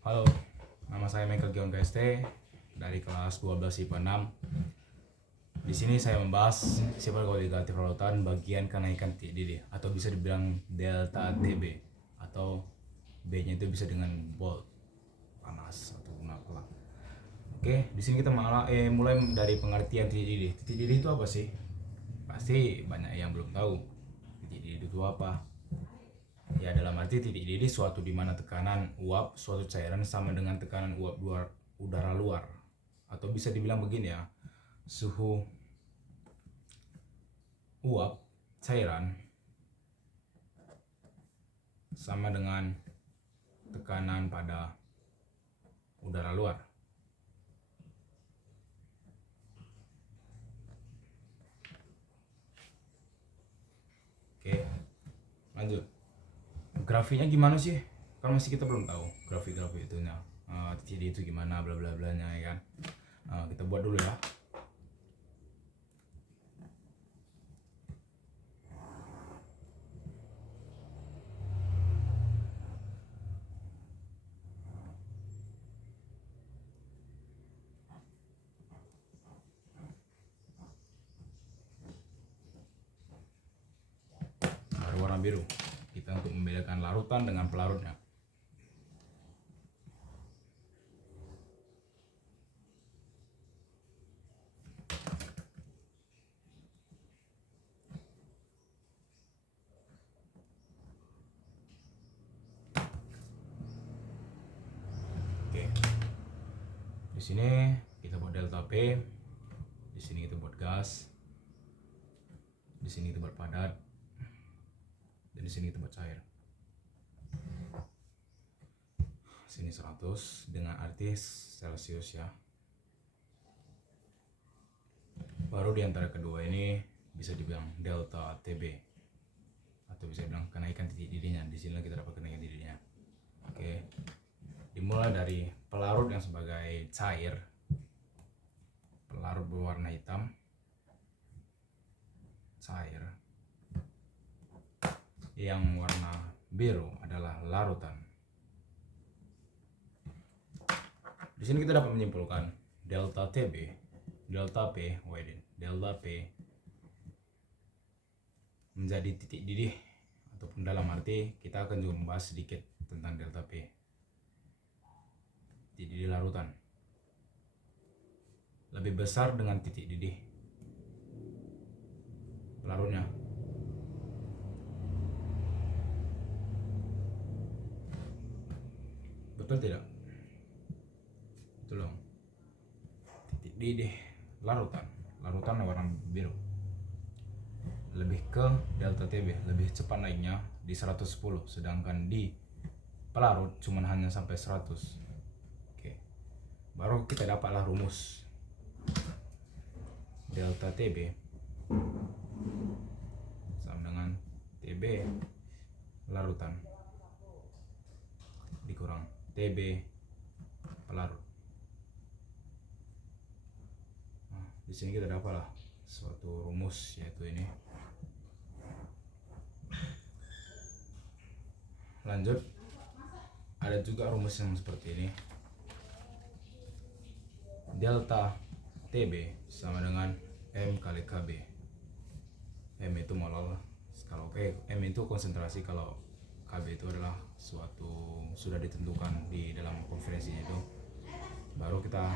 Halo, nama saya Michael Gion KST dari kelas 12 IPA 6. Di sini saya membahas sifat kualitatif lautan bagian kenaikan titik didih atau bisa dibilang delta TB atau B-nya itu bisa dengan volt panas atau apa. Oke, di sini kita mulai dari pengertian titik didih. Titik didih itu apa sih? Pasti banyak yang belum tahu. Titik didih itu apa? Ya, dalam arti titik didih suatu di mana tekanan uap suatu cairan sama dengan tekanan uap udara luar, atau bisa dibilang begini ya, suhu uap cairan sama dengan tekanan pada udara luar. Oke, lanjut. Grafiknya gimana sih? Kan masih kita belum tahu grafik itu titik itu gimana, bla bla bla nya, ya kan. Kita buat dulu ya. Warna biru kita untuk membedakan larutan dengan pelarutnya. Oke, di sini kita buat delta P, di sini kita buat gas, di sini kita buat padat, dan di sini kita buat cair. Sini 100 dengan arti Celcius ya. Baru di antara kedua ini bisa dibilang delta TB atau bisa dibilang kenaikan titik didihnya. Di sini kita dapat kenaikan didihnya. Oke. Dimulai dari pelarut yang sebagai cair. Pelarut berwarna hitam. Cair. Yang warna biru adalah larutan. Di sini kita dapat menyimpulkan delta TB, delta P menjadi titik didih, ataupun dalam arti kita akan juga membahas sedikit tentang delta P, titik didih larutan, lebih besar dengan titik didih pelarutnya. Betul tidak? Betul dong. Titik didih larutan warna biru lebih ke delta TB, lebih cepat naiknya di 110, sedangkan di pelarut cuman hanya sampai 100. Oke. Baru kita dapatlah rumus delta TB sama dengan TB larutan dikurang TB pelarut. Nah, di sini kita dapatlah suatu rumus, yaitu ini. Lanjut, ada juga rumus yang seperti ini. Delta TB sama dengan M kali KB. M itu molal, kalau M itu konsentrasi, kalau KB itu adalah suatu sudah ditentukan di dalam konferensinya itu. Baru kita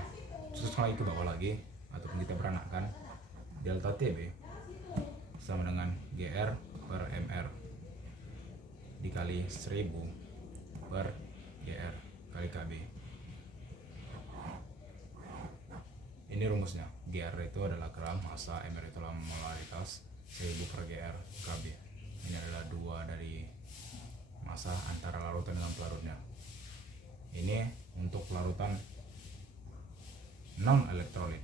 susutkan lagi ke bawah lagi, ataupun kita beranakkan delta TB sama dengan GR per MR dikali 1000 per GR kali KB. Ini rumusnya. GR itu adalah gram massa, MR itu adalah molaritas, 1000 per GR KB. Ini adalah dua dari massa antara larutan dengan pelarutnya. Ini untuk larutan non elektrolit.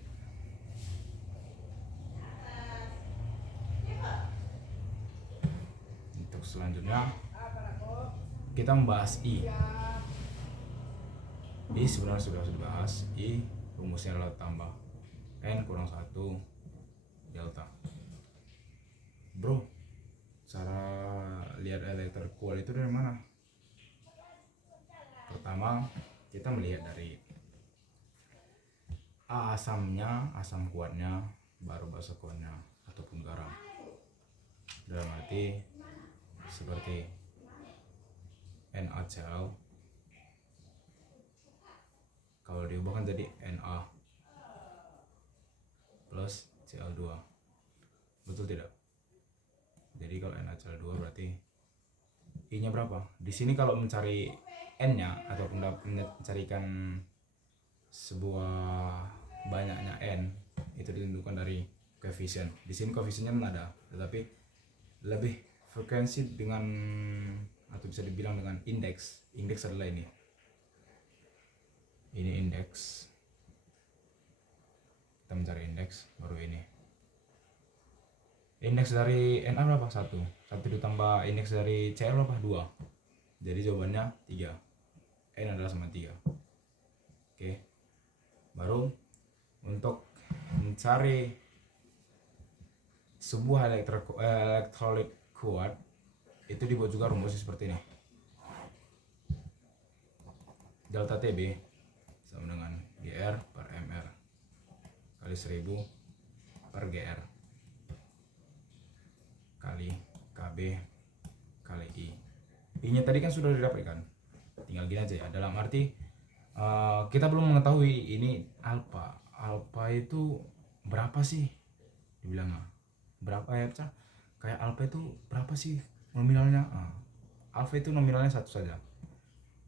Untuk selanjutnya kita membahas I. I sebenarnya sudah dibahas. I rumusnya adalah tambah N kurang 1 delta. Bro, cara lihat electric coil itu dari mana? Pertama, kita melihat dari A asamnya, asam kuatnya, baru basa kuatnya ataupun garam. Dalam arti seperti NaCl, kalau diubahkan jadi Na plus Cl2, betul tidak? Jadi kalau NaCl2 berarti I-nya berapa? Di sini kalau mencari N-nya ataupun mencarikan sebuah banyaknya N, itu ditentukan dari koefisien. Di sini koefisiennya ada, tetapi lebih frekuensi dengan, atau bisa dibilang dengan indeks. Indeks adalah ini indeks. Kita mencari indeks, baru ini indeks dari Na berapa? 1 ditambah indeks dari Cl berapa? 2. Jadi jawabannya 3. N adalah sama 3. Oke. Baru untuk mencari sebuah elektrolit kuat, itu dibuat juga rumusnya seperti ini. Delta Tb sama dengan Gr per Mr kali 1000 per Gr kali Kb kali I. I-nya tadi kan sudah didapatkan, tinggal gini aja ya. Dalam arti kita belum mengetahui ini alpha itu berapa sih, dibilangnya berapa ya, kayak alpha itu berapa sih nominalnya. Alpha itu nominalnya 1 saja.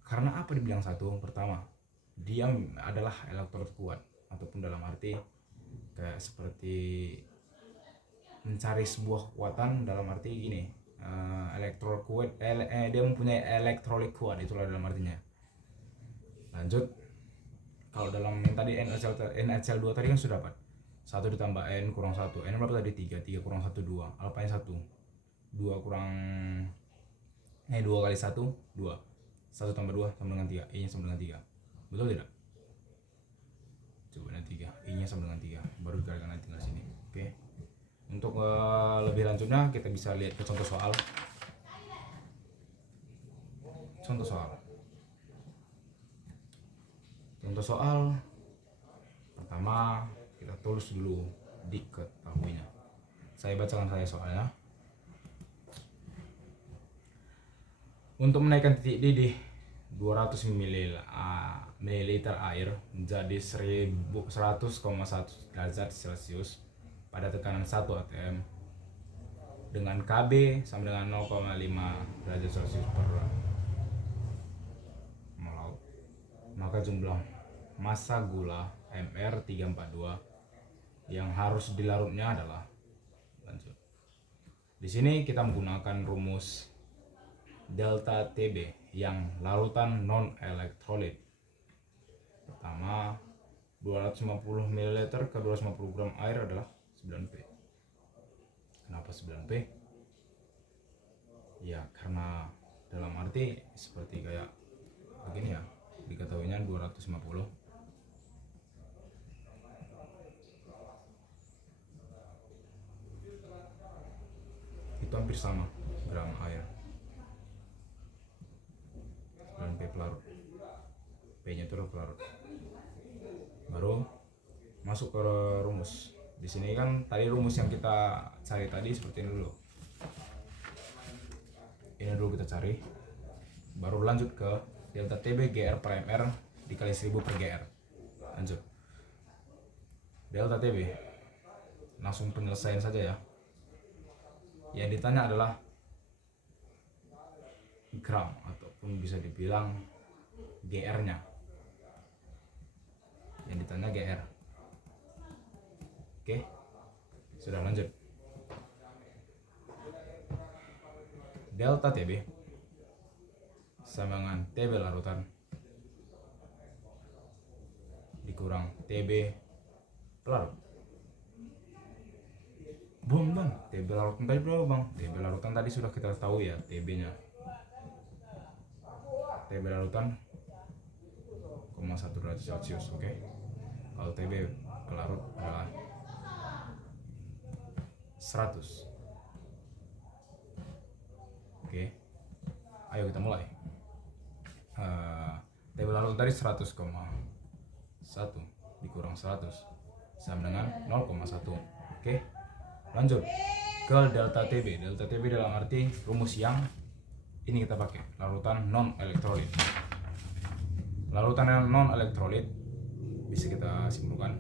Karena apa dibilang 1? Pertama, dia adalah elektrolit kuat, ataupun dalam arti kayak seperti mencari sebuah kekuatan, dalam arti gini, elektrolit kuat, dia mempunyai elektrolit kuat, itulah dalam artinya. Lanjut, kalau dalam yang tadi NaCl2 tadi kan sudah dapat 1 ditambah N kurang 1. N berapa tadi? 3 kurang 1 2. Alpanya 1. 2 kurang 2 kali 1 2. 1 tambah 2 sama dengan 3. I nya sama dengan 3. Betul tidak? Coba 3. I nya sama dengan 3. Baru dikalikan nanti tinggal sini. Oke. Untuk lebih lanjutnya kita bisa lihat ke contoh soal. Contoh soal pertama, kita tulis dulu diketahuinya. Saya bacakan soalnya. Untuk menaikkan titik didih 200 ml air menjadi 100,1 derajat Celcius pada tekanan 1 atm dengan Kb sama dengan 0,5 derajat Celcius per mol, maka jumlah massa gula Mr342 yang harus dilarutnya adalah, lanjut. Di sini kita menggunakan rumus delta Tb yang larutan non elektrolit. Pertama, 250 ml ke 250 gram air adalah 9P. Kenapa 9P? Ya karena dalam arti seperti kayak begini ya, diketahuinya 250 itu hampir sama gram air. 9P pelarut, P nya itu pelarut. Baru masuk ke rumus. Di sini kan tadi rumus yang kita cari tadi seperti ini dulu. Ini dulu kita cari. Baru lanjut ke delta Tb Gr per Mr dikali 1000 per Gr. Lanjut. Delta Tb. Langsung penyelesaian saja ya. Yang ditanya adalah gram ataupun bisa dibilang Gr-nya. Yang ditanya Gr. Oke. Sudah, lanjut. Delta Tb sama dengan Tb larutan dikurang Tb pelarut. Bang, Tb larutan tadi berapa bang? Tb larutan tadi sudah kita tahu ya, Tb nya. Tb larutan 0,1 derajat Celcius, oke. Kalau Tb pelarut adalah 100. Oke. Ayo kita mulai. Tb larutan Kalau tadi 100,1 dikurang 100 sama dengan 0,1. Oke, lanjut ke delta TB. Delta TB dalam arti rumus yang ini kita pakai, larutan non elektrolit. Larutan yang non elektrolit bisa kita simpulkan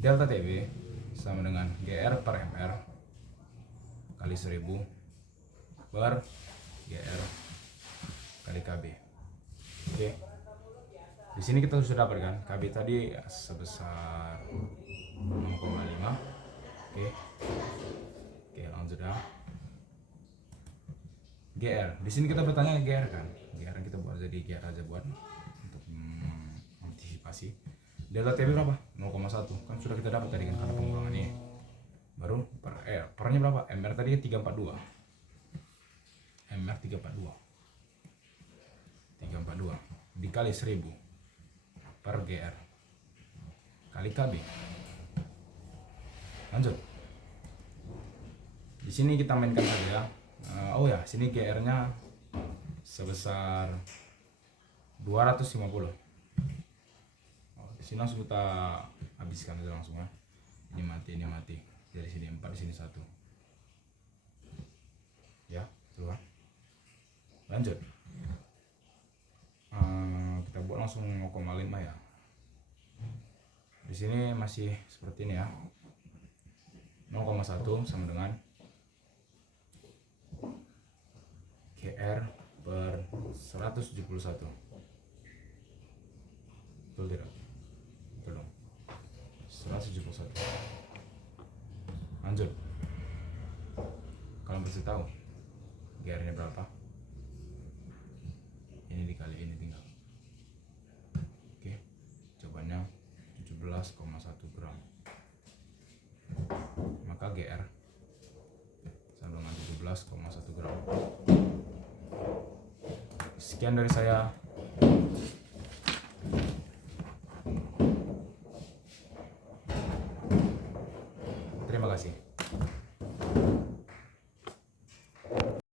delta TB sama dengan GR per MR kali 1000 per GR kali KB. Oke. Di sini kita sudah dapatkan KB tadi sebesar 0,5. Oke. Oke, lanjut ya. GR. Di sini kita bertanya GR kan. GR kita buat jadi GR aja buat untuk antisipasi. Delta TB berapa? 0,1. Kan sudah kita dapat tadi kan karena pengurangan ini. Baru pernya berapa? MR tadi 342. MR 342. 342 dikali 1000 per GR kali KB. Lanjut. Di sini kita mainkan saja ya. Oh ya, sini GR-nya sebesar 250. Di sini langsung kita habiskan aja langsung ya. Ini mati. Dari sini 4, di sini 1. Ya, keluar. Lanjut. Kita buat langsung 0,5 ya. Di sini masih seperti ini ya. 0,1 sama dengan GR per 171. Betul tidak? Belum. 171. Lanjut. Kalau masih tahu GR-nya berapa? Ini dikali ini tinggal. Oke, jawabannya 17,1 gram. Maka GR sama dengan 17,1 gram. Sekian dari saya.